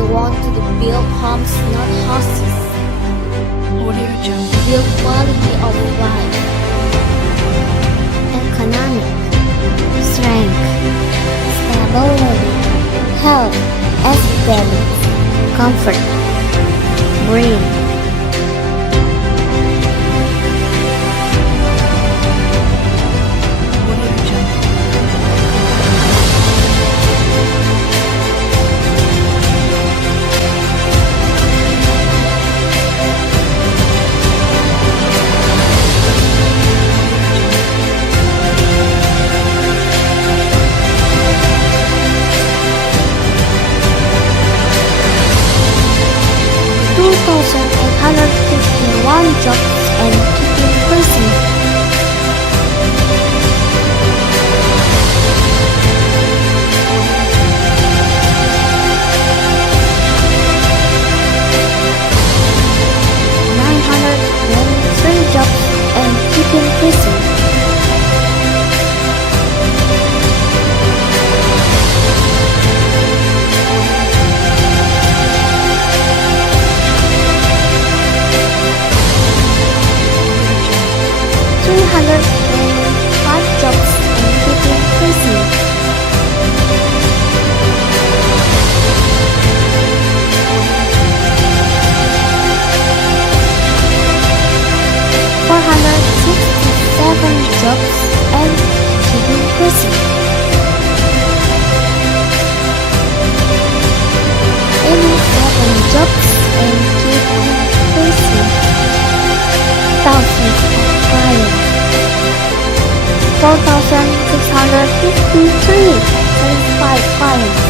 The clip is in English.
They wanted to build homes, not houses. Audio Jungle. Build quality of life. Economic. Strength. Stability. Health. Aesthetics. Comfort. Brain. Audio Jungle. $2,851 jobs and keep increasing. $923 jobs and keep increasing. $305 jobs and keep increasing. $467 jobs and keep increasing. 87 jobs and keep increasing. Thousands of clients. 4,653 satisfied clients.